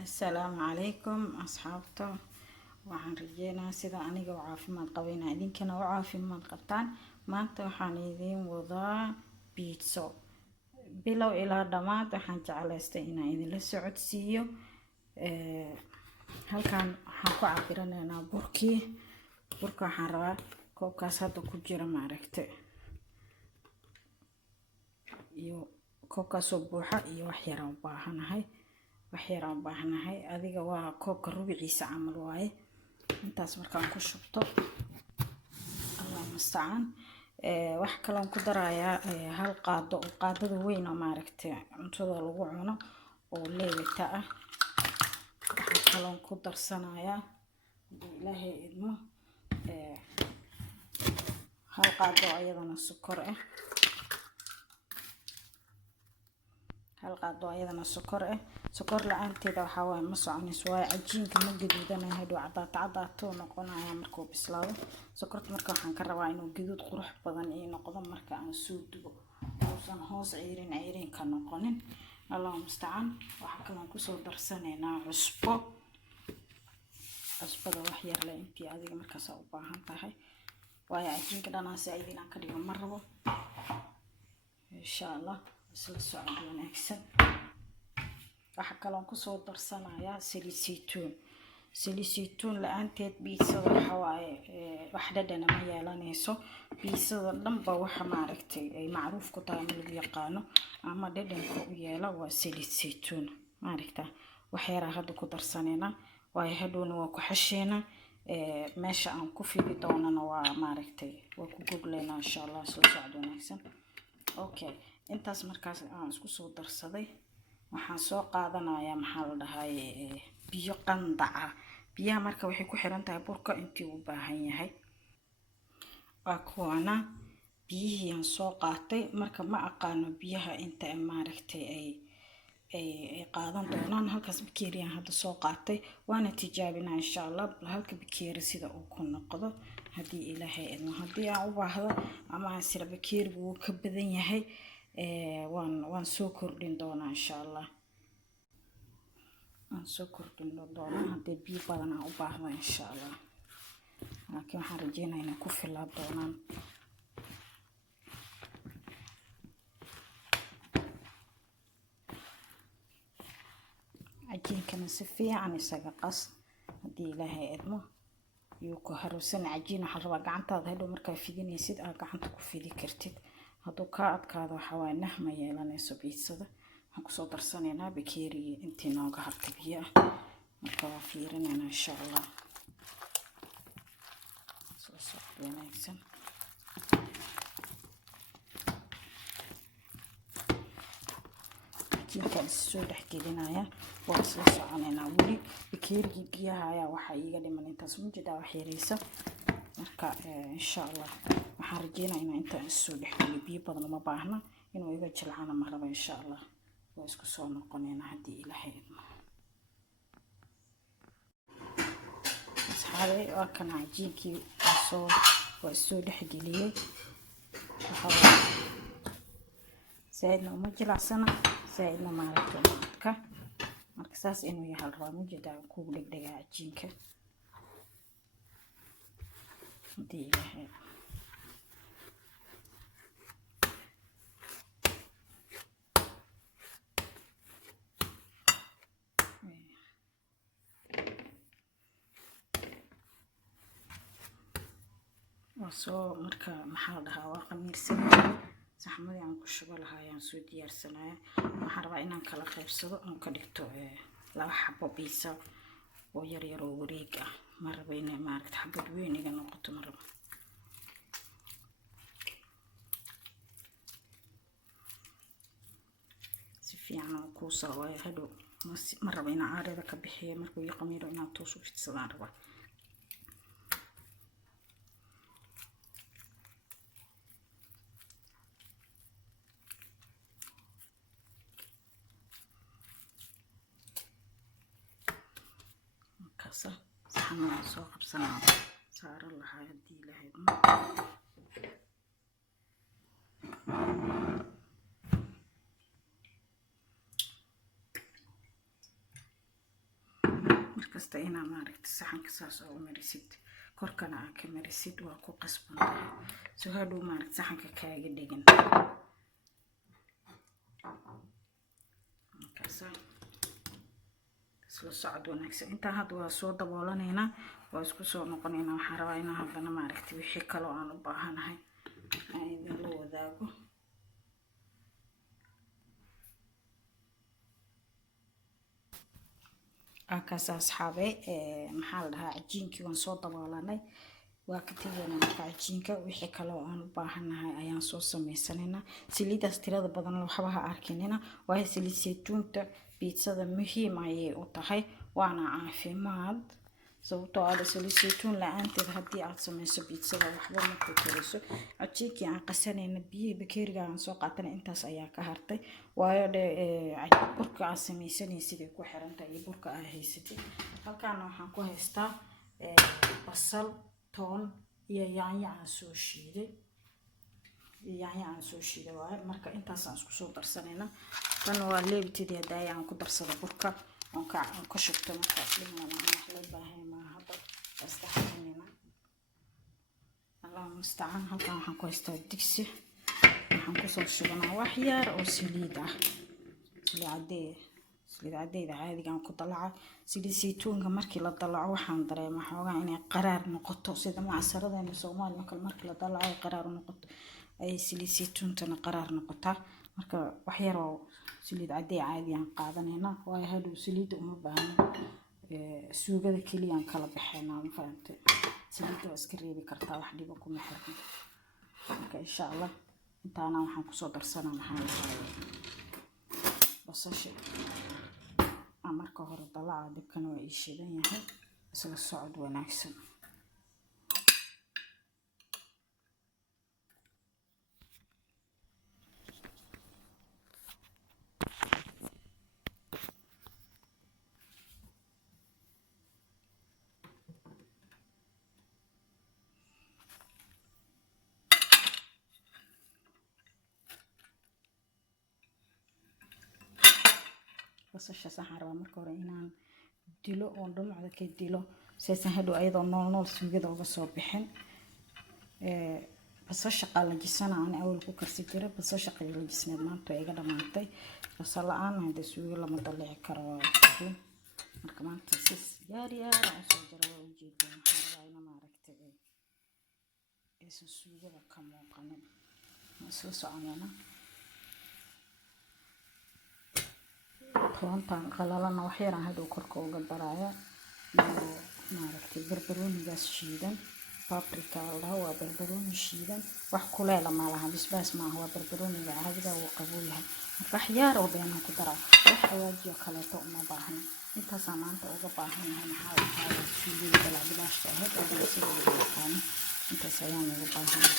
السلام عليكم أصحابته. waxaan rajeynaa sida aniga oo caafimaad qabeyna idinkana oo caafimaad qabtaan. maanta waxaan idin wadaa pizza bilow ilaa dhamaad. waxaan jeclaystay inaan idin la socodsiiyo. halkan waxaan ku cabiranaynaa burka waxaan rabaa koobkaas hadda ku jira maaragtay iyo koobkaas oo buuxa iyo wax yar oo baahanahay adiga waa koobka rubiciisa camal waaye. intaas markaan ku shubto Allah musta'an. wax kale aan ku darayaa hal qaado oo qaadada weyn oo maaragtay cuntada lagu cuno oo leewita ah. waxa kale aan ku darsanayaa ilaahay idmo hal qaado ayadana sokor ah. hal qaado ayadana sokor la'aanteeda waxa waaye ma soconayso waaye cajiinka ma gaduudanahay hadhow cadaato noqonaya markuu bislaado. sokorta marka waxaan ka rabaa inuu gaduud qurux badan ii noqdo marka aan soo dubo uusan hoos ceyrin ka noqonin. Allah musta'an. waxa kale aan ku soo darsanaynaa cusbada wax yar la intii adiga markaas u baahan tahay waaye cajiinka dhanaas aydiina ka dhigo ma rabo insha Allah. isla socod wanaagsan. waxa kale aan ku soo darsanayaa saliid saytuun la'aanteed pizzada waxa waaye wax dhadhan ma yeelanayso. pizzada dhanba waxa maaragtay ay macruuf ku tahay in lagu yaqaano ama dhadhanka u yeela waa saliid saytuun maaragtay. wax yar hadda ku darsanayna waaye hadhowna waa ku xasheena meesha aan ku fidi doonana waa maaragtay waa ku gogleena insha Allah. isla socod wanaagsan. okay intaas markaas aan isku soo darsaday waxaan soo qaadanayaa maxaa la dhahay biyo qandaca. biyaha marka waxay ku xiran tahay burka intii uu baahan yahay. waa kuwana biyihii aan soo qaatay marka ma aqaano biyaha inta maaragtay ay qaadan doonaan. halkaas bakeeriyaan hadda soo qaatay waana tijaabinaa insha Allah halka bakeeri sida uu ku noqdo haddii ilaahay idmo. haddii aan u baahdo ama aan sira bakeerigu uu ka badan yahay waan soo kordhin doonaa insha Allah. aan soo kordhin doonaa haddii biyo badan aan u baahdo insha Allah. laakiin waxaan rajeynayaa inay ku filan doonaan. cajiinkana si fiican isaga qas haddii ilaahay idmo iyo ku harsan cajiin waxa rabaa gacantaada hadhow markaa fidinaysid aad gacanta ku fidi kartid. hadduu ka adkaado waxa waaye nahma yeelanayso pizzada. waxaan ku soo darsanaynaa bakeeriga intii nooga hartay biyo ah marka waa fiirinaynaa insha Allah. soo wanaagsan. cajiinka soo dhex gelinaya waa isla soconaynaa weli bakeeriga biyaha ayaa waxa iiga dhiman intaas mujida wax yareysa marka insha Allah. waxaan rajeynayaa inta soo dhex geliyo biyo badan uma baahna inuu iga jilcana ma rabo insha Allah. waa isku soo noqonaynaa haddii ilaahay idmo. asxaabe waa kan cajiinkii waa soo dhex geliyay waxa saydna uma jilacsana saydna maaragtay marka saas inuu yahay rabaa mujida ku dhegdhega cajiinka haddii ilaahay soo marka maxaa la dhahaa waa qamiirsan saxmadii aan ku shubo lahaa ayaan soo diyaarsanaya. waxaan rabaa inaan kala qaybsado aan ka dhigto 2 xabo pizza oo yar yar oo wareeg ah. ma rabo inay maaragtay xabad weyn iga noqoto ma rabo. si fiican oo ku soo waayo hadhow ma rabo inaan aarada ka bixiyo markuu ii qamiiro inaan toos u fidsadaan rabaa. saxan soo qabsanaa saaran lahaa haddii ilaahay idmo. markasta inaa maaragtay saxanka saas oo marisid korkana aa ka marisid waa ku qasbantahay soo hadhow maaragtay saxanka kaaga dhigin markaasa isla socod wanaagsan intaa hadda waa soo daboolanaynaa waa isku soo noqonaynaa waxaan rabaa inaan haddana maaragtay wixii kale oo aan u baahanahay aan idinla wadaago akaas asxaabe maxaa la dhahaa cajiinkii waan soo daboolanay waa ka tegaynaa marka cajiinka wixii kale oo aan u baahanahay ayaan soo sameysanaynaa saliidaas tirada badan waxba ha arkinina waayo saliid saytuunta biitsada muhiim ayay u tahay waana caafimaad sababtoo ah saliid saytuun la-aanteed haddii aad sameyso biitsada waxba ma ku kariso cajiinkii aan qasanayna biyo bakeeriga aan soo qaatanay intaas ayaa ka hartay waayo burka aad sameysanaysid ay ku xirantahay iyo burka aad haysatid halkaana waxaan ku haystaa basal toon iyo yaanyo aan soo shiiday waaye marka intaasaan isku soo darsanayna tan waa leebtidii haddaay aan ku darsado burka aan ka shubto marka dhigmana wax la baahay maaha hadda iska xarinayna allahumma mustacaan halkan waxaan ku haystaa digsi waxaan kusoo shubanaa wax yar oo saliid ah saliid caddeeda caadiga aan ku dalaca saliid saytuunka markii la dalaco waxaan dareemaa xoogaa inay qaraar noqoto sida macsaradeena Soomaaliya kale markii la dalaco ay qaraar noqoto ay saliid saytuuntana qaraar noqotaa marka wax yar oo saliid caddeed caadi aan qaadanayna waayo hadhow saliid uma baahna suugada kaliya aan kala baxaynaa ma fahamtay saliidda waa iska reebi kartaa wax dhiba kuma xirna marka insha Allah intaana waxaan kusoo darsanaa maxaa basasha marka hore dalaca dibkana waa ii shidan yahay isla socod wanaagsan basasha saxan rabaa marka hore inaan dilo oo dhumucda ka dilo saysan hadhow ayadoo nool suugada uga soo bixin basasha qalajisana aan awal ku karsi jiray basasha qalajisneed maanta iga dhamaatay basal la'aan hada suugo lama dalici karo marka maanta sis yaar aan soo jaray oo jeedin waxaan rabaa inaan maaragtay suugada ka muuqanin isla soconayna toontan qalalana wax yar aan hadhow korka uga daraya maaragtay barbaroonigaas shiidan paprika la waa barbarooni shiidan wax kuleela ma laha bisbaas maaha waa barbarooniga caadiga uu qabuu yahay marka wax yar oo beenan ku dara wax xawaajiyo kaleeto uma baahna intaas maanta uga baahanahay maxaa la dhahaa suugada balaabilaashka ahayd oo sida loo yaqaan intaas ayaan uga baahanahay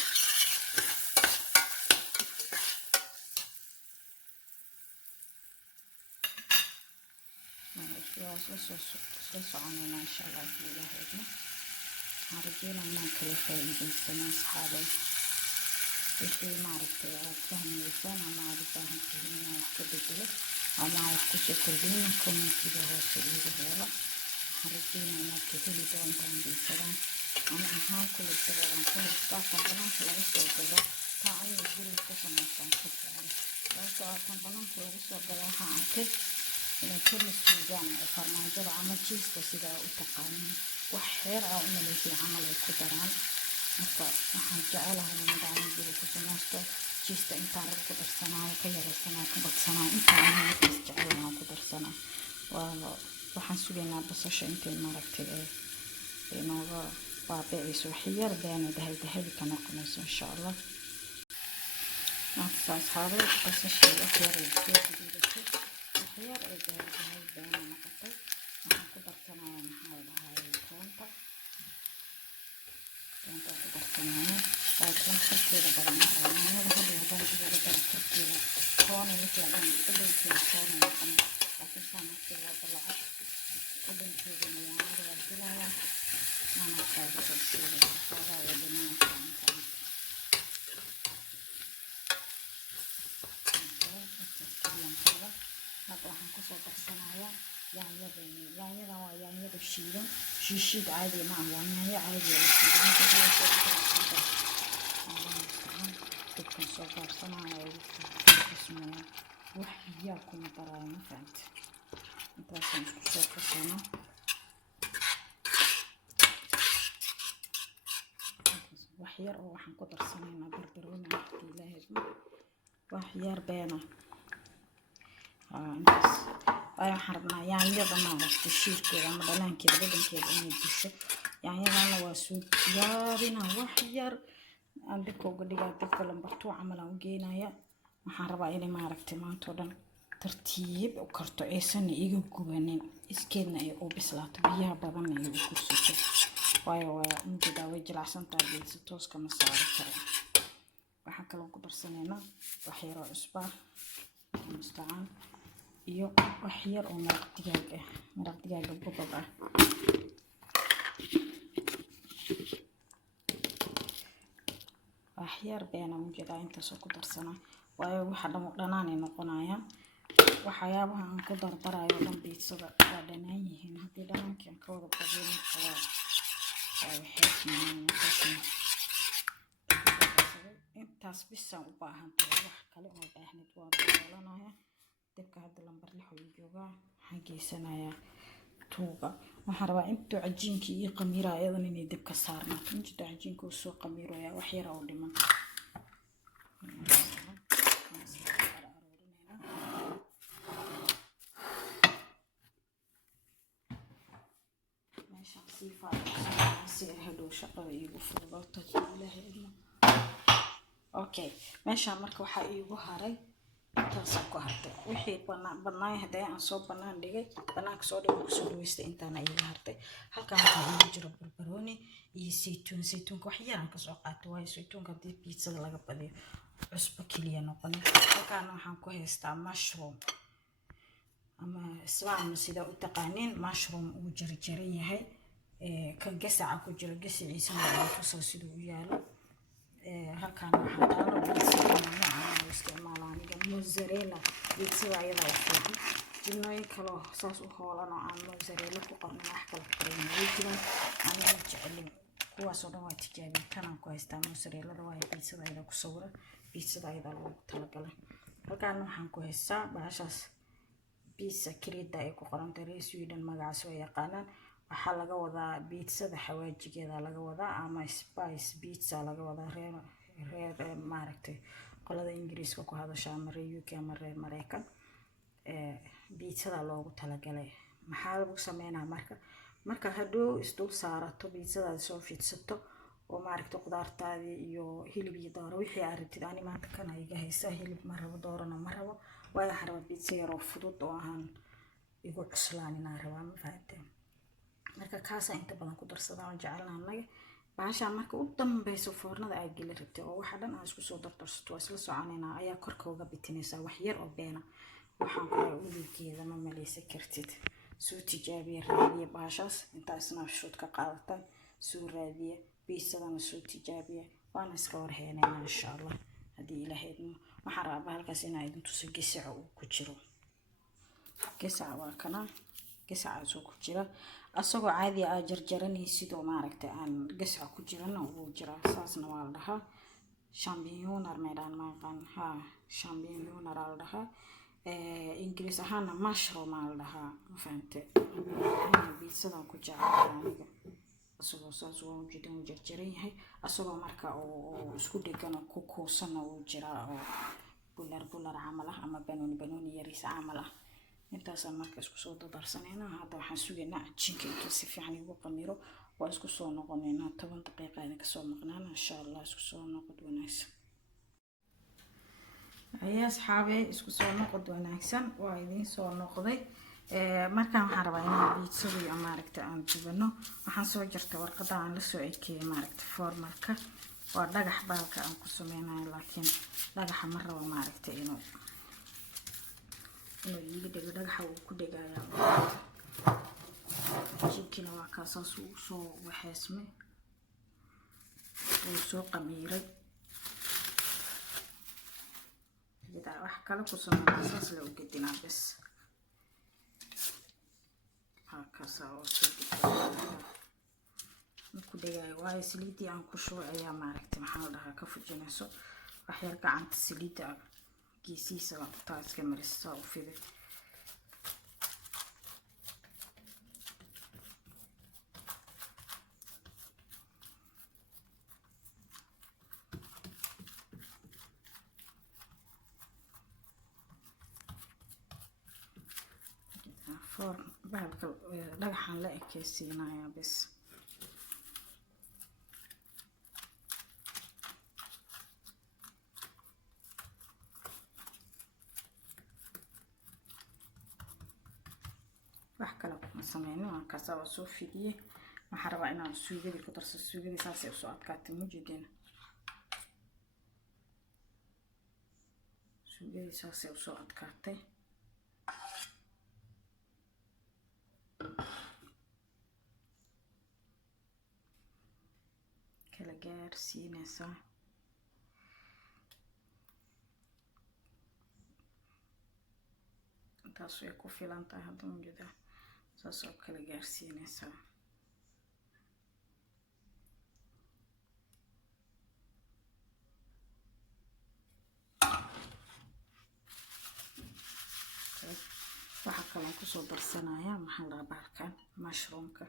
soo soconayna insha Allah ilaahay arjuna inaan kala faa'iidaysano asxaabay wixii maaragtay aad fahmaysaan ama aad u baahan tihiin inaan wax ka bedelo ama wax ku soo kordhino kommentiga hoose iiga reeba waxaan rajeynaa inaad ka heli doontaan biisadaan ama ahaan kula tago aan ku haystaa tan banaanka laga soo gado taa aniga guriga ka samaystaan ka jecel sababtoo ah tan banaanka laga soo gado waxaan arkay inay kala suugaan farmaajada ama jiiska sidaa u taqaanin wax xeer ah uma leeyahay camal ay ku daraan marka waxaan jecelahay inaan guriga ku samaysto jiista intaan rabo ku darsanaa ka yaraysanaa ka badsanaa intaan markaas jecelahay ku darsanaa waxaan sugaynaa basasha intay maaragtay inooga baabi'ayso wax yar baan dahabi ka noqonayso insha Allah maanta asxaabay basasha wax yar ay soo gudubtay waxyar ay dahabi baan noqotay waxaan ku darsanayaa maxaa la dhahaa toonta ku darsanaya laakiin korkeeda badan ma rabo yaanyada hadda haddaan uga daro korkeeda toona wixii dhan dhadhankeeda toona noqon laakiin saa markii loo dalaco dhadhankeedana yaanyada waa dilaya mana kaaga soo xoogaa wadamana fiicantaa hadda waxaan kusoo darsanayaa yaanyadan waa yaanyo yaanyada shiidan shiishid caadi ma aha yaanyo caadi ah shiidan dadkan soo qaadsanaya ismaya wax yaa kuma daraya ma fahamtay intaasaan isku soo qasana wax yar oo waxaan ku darsanaynaa barbarooni ilaahay wax yar beena intaas waxaan rabnaa yaanyada maaragtay shiirkeeda ama dhanaankeeda dhadhankeeda inay disho yaanyadana waa soo diyaarina wax yar aan dibka uga dhigaa dibka lambartuu camal aan u geynaya waxaan rabaa inay maaragtay maanta oo dhan tartiib u karto aysan iga gubanin iskeedna ay u bislaato biyaha badanna ay u kursato waayo waa mudada way jilicsan tahay geedsi tooska ma saari karo waxaan kaloo ku darsanaynaa wax yar oo cusba mustacaan iyo wax yar oo maraq digaag bobob ah wax yar beena mujada intaasoo ku darsana waayo waxa dhanaanay noqonayaan waxyaabaha aan ku dardarayo dhan biitsada waa dhanaan yihiin haddii dhanaanki aan ka wada badin marka intaas bisaan u baahan tahay wax kale oo baahnid waa doolanaya dibka hadda lambar 6 oo joogaa waxaan geysanayaa tuuga waxaan rabaa intuu cajiinkii iyo qamiira ayadan inay dibka saarnaato intuu cajiinka uu soo qamiiraya wax yar oo dhiman meeshaan sii faafaysan si ay hadhow shaqada iigu fududaato ilaahay idmo okay meeshaan marka waxaa iigu haray intaasaan ku hartay wixii badnaay haddii aan soo bannaan dhigay bannaanka soo dhigay kusoo dhaweystay intaana iiga hartay halkaan waxaa iigu jira barbarooni iyo saytuunka wax yaraan kasoo qaatay waayo saytuunka haddii biitsada laga badiyo cusbo keliya noqonin halkaana waxaan ku haystaa mushroom ama islaan sida u taqaaniin mushroom uu jarjaran yahay kan gasaca ku jira gasaciisana waa tusoo sida u yaalo halkaan waxaa taalo biitsada noocan isticmaala aniga mozzarella biitsada ayada u fiican jibnooyin kaloo saas u hoolan oo aan mozzarella ku qornin wax kale ku qorin way jiraan aniga jecelin kuwaas oo dhan waa tijaabin kanaan ku haystaa mozzarellada waa biitsada ayada ku sawiran biitsada ayada loogu talagalay halkaan waxaan ku haystaa baashaas pizza krida ay ku qoran tahay Sweden magacaas oo yaqaanaan waxaa laga wadaa biitsada xawaajigeeda laga wadaa ama spice pizza laga wadaa reer maaragtay qolada Ingiriiska ku hadasha ama reer UK ama reer Mareykan biitsada loogu talagalay maxaa lagu sameynaa marka hadhow isdul saarato biitsada soo fidsato oo maaragtay qudaartaadii iyo hilib iyo dooro wixii aad rabtid ani maanta kana iga haysa hilib ma rabo doorana ma rabo waayo waxaan rabaa biitsa yar oo fudud oo aan igu cuslaaninaa rabaa ma fahanteen marka kaasa inta badan ku darsadaa oo jecelnaa anaga baashaan marka u dambayso foornada ay geli rabtay oo waxa dhan aan isku soo dardarsato waa isla soconaynaa ayaa korka uga bitinaysaa wax yar oo beena waxaan ku leeyahay uduggeeda ma malaysa kartid soo tijaabiya raadiya baashaas intaasna shood ka qaadataan soo raadiya biitsadana soo tijaabiya waana iska warheenaynaa insha Allah haddii ilaahay idmo waxaan rabaa halkaas inaa idin tuso gasaca uu ku jiro gasaca waa kana gasaca soo ku jira asagoo caadi ah jarjaranaysid oo maaragtay aan gasaca ku jirana uu jira saasna waa la dhahaa champignon meedaan ma aqaan champignon la dhahaa Ingiriis ahaana mushroom la dhahaa ma fahantay biitsada ku jecel aniga asagoo saas waa ujeedin uu jarjaran yahay asagoo marka oo isku dhegan oo ku kuusana uu jiraa oo bular camal ah ama banooni yariis camal ah intaasaan marka isku soo darsanayna hadda waxaan sugaynaa cajiinka intuu si fiican igu qamiro waa isku soo noqonaynaa 10 daqiiqo ayaan ka soo maqnaan insha Allah isku soo noqod wanaagsan ayaa asxaabe isku soo noqod wanaagsan waa idin soo noqday markaan waxaan rabaa inaan biitsada iyo maaragtay aan dubano waxaan soo jartay warqada aan la soo ekeeyay maaragtay formalka waa dhagax baalka aan ku sameynayo laakiin dhagaxa ma rabo maaragtay inuu iga dhigo dhagaxa uu ku dhigayaa jinkina waa kaasaas uu soo waxeesmay uu soo qamiiray wax kale ku sameeyaa saas la u gedinaa bas halkaas kaasaa oo soo ku dhigay waayo saliidii aan ku shubay ayaa maaragtay maxaa la dhahaa ka fujinayso wax yar gacanta saliida geesiisa taa iska marisa u fiday bahalka dhagaxan la ekeysiinaya bas wax kale kuma sameynin waan kaasaa waa soo fidiyey waxaan rabaa inaan suugadii ku darso suugadii saasay usoo adkaatay mujeedina suugadii saasay usoo adkaatay kala gaarsiinaysaa intaas way ku filan tahay hadda mujeeda saas oo kala gaarsiinaysaa waxa kale aan kusoo darsanayaa maxaa la bahalkan mushroomka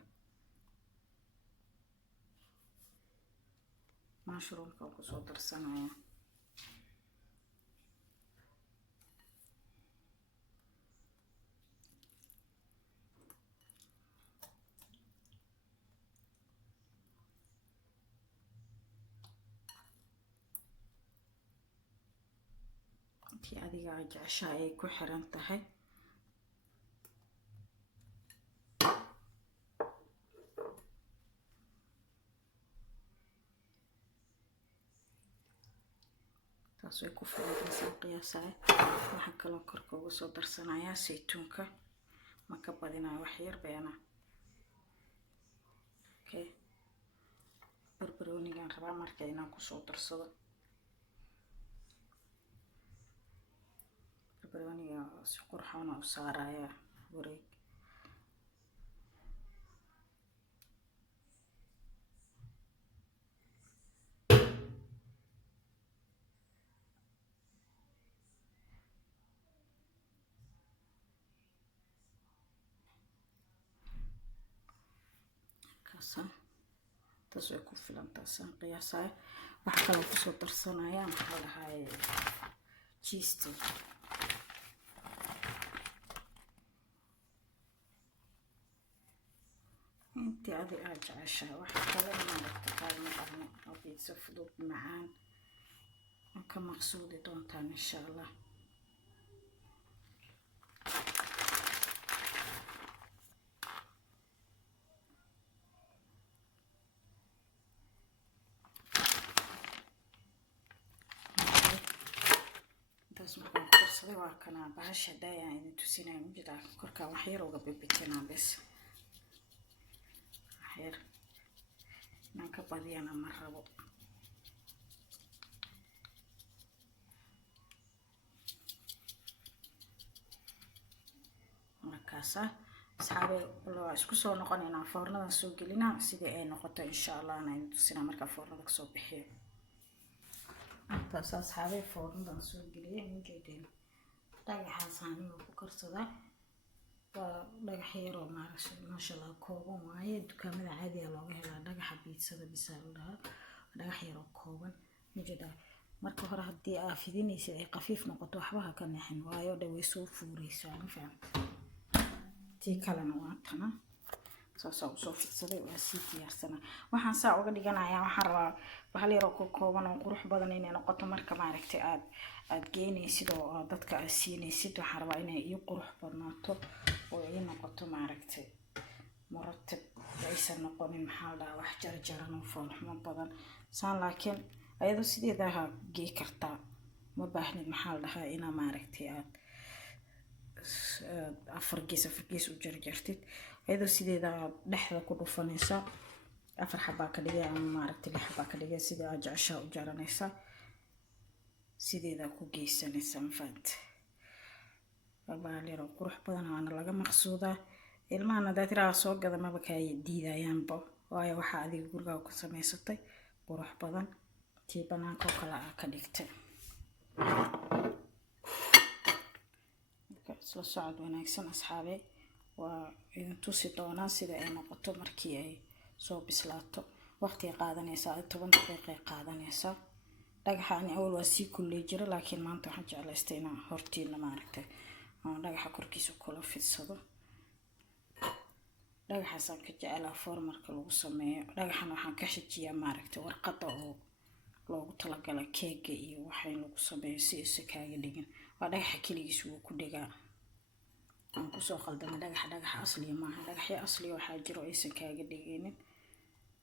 aan kusoo darsanayaa intii adiga jeceshahay ay ku xiran tahay taas way ku filan tahay qiyaasay waxa kale oo korka uga soo darsanayaa saytuunka ma ka badinayo wax yar bayana okay barbaroonigan rabaa marka inaan ku soo darsado barbarooniga si qurxoon u saaraya wareeg taas way ku filan tahay qiyaasay wax kale oo kusoo darsanayaa maxaa la dhahaa cheese intii adi aad jeceshahay wax kale maaragtay qaadma qarno oo pizza fudud macaan aan ka maqsuudi doontaan insha allah markaan ku darsaday waa kana bahasha daayaan idin tusinaya mujida korkaan wax yar uga bibitinaa bes wax yar inaan ka badiyana ma rabo markaasa asxaabe waa isku soo noqonaynaa foornadan soo gelinaa sidii ay noqoto insha allah aan idin tusinaa markaa foornada kasoo bixiyo taas asxaabe foornadan soo geliyay mujeedin dhagaxaas aniga ku karsadaa waa dhagax yar oo maasha allah kooban waaye dukaamada caadiga looga helaa dhagaxa biitsada bisa la dhahaa dhagax yar oo kooban mujeeda marka hore haddii aa fidinaysid ay qafiif noqoto waxba ha ka nixin waayo dha way soo fuuraysaa ma fahamta tii kalena waa tana saasa usoo fidsaday waa sii diyaarsana waxaan saa uga dhiganayaa waxaan rabaa bahal yar oo kooban oo qurux badan inay noqoto marka maaragtay aad geynaysid oo dadka aad siinaysid waxaan rabaa inay ii qurux badnaato oo ii noqoto maaragtay muratib aysan noqonin maxaa la dhahaa wax jarjaran oo foolxumo badan saan laakiin ayadoo sideeda ha gey kartaa ma baahnid maxaa la dhahaa inaa maaragtay aad afar gees u jarjartid ayadoo sideeda dhexda ku dhufanaysa afar xabaa ka dhigay ama maaragtay lix xabaa ka dhigay sida aad jeceshaa u jaranaysa sideeda ku geysanaysa mafahamtay bahal yar oo qurux badan waana laga maqsuudaa ilmahan haddaad tiraa soo gada maba kaa diidayaanba, waayo waxaa adiga gurigaaga ku samaysatay qurux badan tii banaanka oo kale aa ka dhigtay. marka isla socod wanaagsan asxaabe, waa idin tusi doonaa sida ay noqoto markii ay soo bislaato. waqti qaadanaysaa 10 daqiiqo qaadanaysaa. dhagaxani awal waa sii kulay jira, laakiin maanta waxaan jeclaystay inaan hortiina maaragtay aan dhagaxa korkiisa kula fidsado. dhagaxaasaan ka jeclaa formarka lagu sameeyo. dhagaxan waxaan ka xijiyaa maaragtay warqada oo loogu talagalay keega iyo waxay lagu sameeyo si aysan kaaga dhigin. waa dhagaxa keligiis wuu ku dhigaa. aan kusoo qaldamay dhagaxa asliga maaha. dhagaxyo asliga waxaa jiro aysan kaaga dhiginin,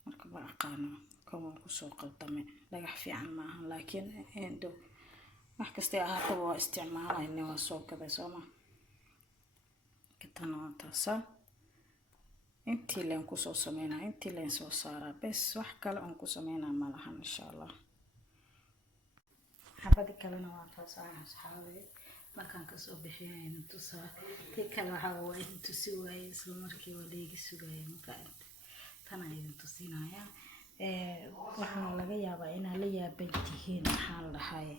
marka ma aqaano kan waan kusoo qaldamay. dhagax fiican maaha, laakiin wax kasta ahaataba waa isticmaalayna, waa soo gaday sooma. katana waa taasaa intii leen kusoo sameynaa, intii leen soo saaraa bes, wax kale aan ku sameynaa ma lahan insha Allah. xabadi kalena waa taasaa asxaabe, markaan kasoo bixiyayna tusaa. tii kale waxaa waa idin tusi waaye isla markii waa leegi sugaya. marka tan idin tusinaya waxaa laga yaabaa inaa la yaaban tihiin. maxaa la dhahay,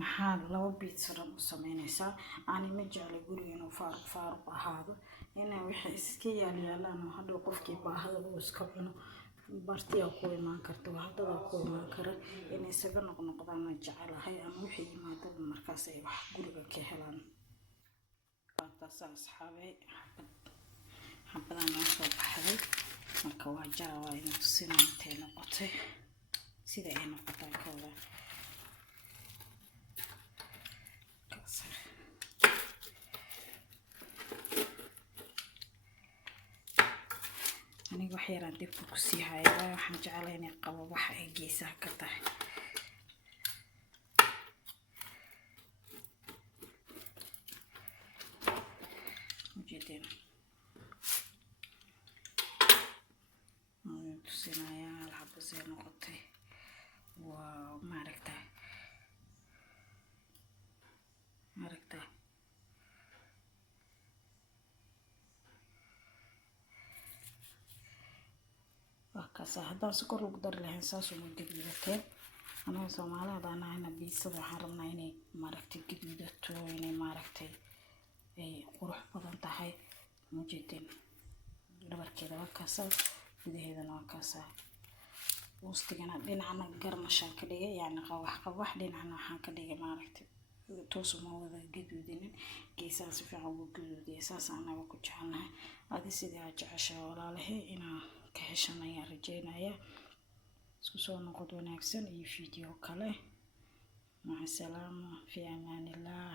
maxaa 2 pizza u sameynaysaa? ani ma jecla guriga inuu faaruq ahaado, inay wixii iska yaalyaalaan oo hadhow qofkii baahada uu iska cuno. bartiyaa ku imaan karta, waxdadaa ku imaan kara, inay isaga noqnoqdaan jecelahay, ama wixii yimaadaba markaas ay wax guriga ka helaan. taas asxaabe, xabadaan noo soo baxday. marka waa jara, waa idin tusinaa intay noqotay, sida ay noqotay kooda. aniga wax yaraan dibka ku sii haya, waayo waxaan jeclaa inay qabo waxa ay geesaha ka tahay. ujeedeen tusinaya alxabo say noqotay. waa maaragtay kaasa. haddaan sokor lagu dari lahayn saas uma gaduudateen. anaga Soomaalida anahayna biisada waxaan rabnaa inay maaragtay gaduudato, inay maaragtay ay qurux badan tahay. ujeedeen dhabarkeeda waa kaasa, gudaheedana waa kaasa. hoostigana dhinacna garmashaan ka dhigay, yani qawax dhinacna waxaan ka dhigay maaragtay toos uma wada gaduudinin, geesaha si fiican ugu gaduudiyay. saas anaga ku jecelnahay. adi sidii aad jeceshahay walaalahay inaa ka heshan ayaan rajeynaya. isku soo noqod wanaagsan iyo video kale. maca salaama fi amaanillah.